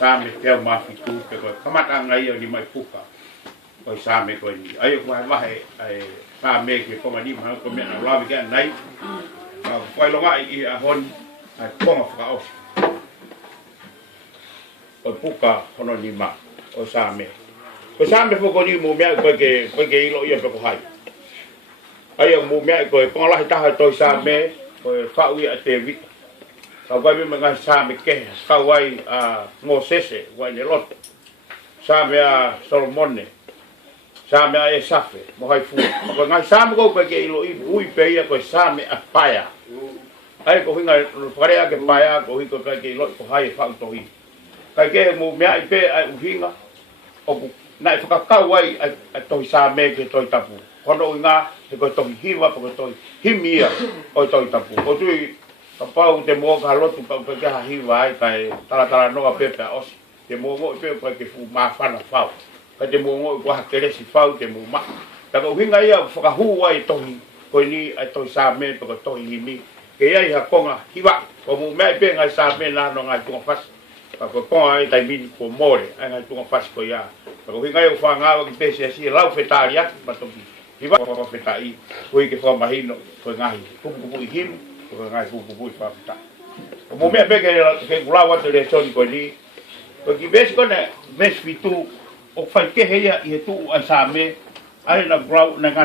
sa me pe ma fitu pe ko kamata ngai ni mai puka ko sa me ko ni ai ko vai ai sa me ke ko mani ma ko me na la ke nai ko lo ngai i a hon ai ko fa o o puka hono ni ma o sa me ko ni mo me ko ke lo ia pe ko hai ai mo me ko la ta to sa me ko fa wi a te vi ka wai me nga sa me ke ka wai a Mosese wai ne lot sa me a Solomone sa me a Esafe mo hai fu ko nga sa me ko ke ilo i ui pe ia ko sa me a paia ai ko hinga pare a ke paia ko hi ko ke ilo ko hai fa to hi ka ke mo me ai pe ai hinga o na fa ka wai a to sa me ke to tapu kono nga ko to hiwa ko to himia o to tapu o tu kapau te mo ka lotu pa ka ha hi vai kai tala no a pepe os te mo mo pe ko ke fu ma fa na fa ka te mo mo ko ha kere si fa te mo ma ta ko hinga ia fa ka hu wai to ko ni a to sa me ko to hi mi ke ia ha ko nga hi va ko mo me pe nga sa me na no nga tu fa ka ko ko ai tai min ko more ai nga tu fa ko ia ko hinga ia fa nga ki pe si lau fetaria pa to hi va ko fetai ko ke fa mahino ko nga hi ku him ko ngai fu fa ta mo me be ke gula wa te le son ko ni ko ki bes ko na mes fitu o fa ke he ya i tu a sa me ai na grau na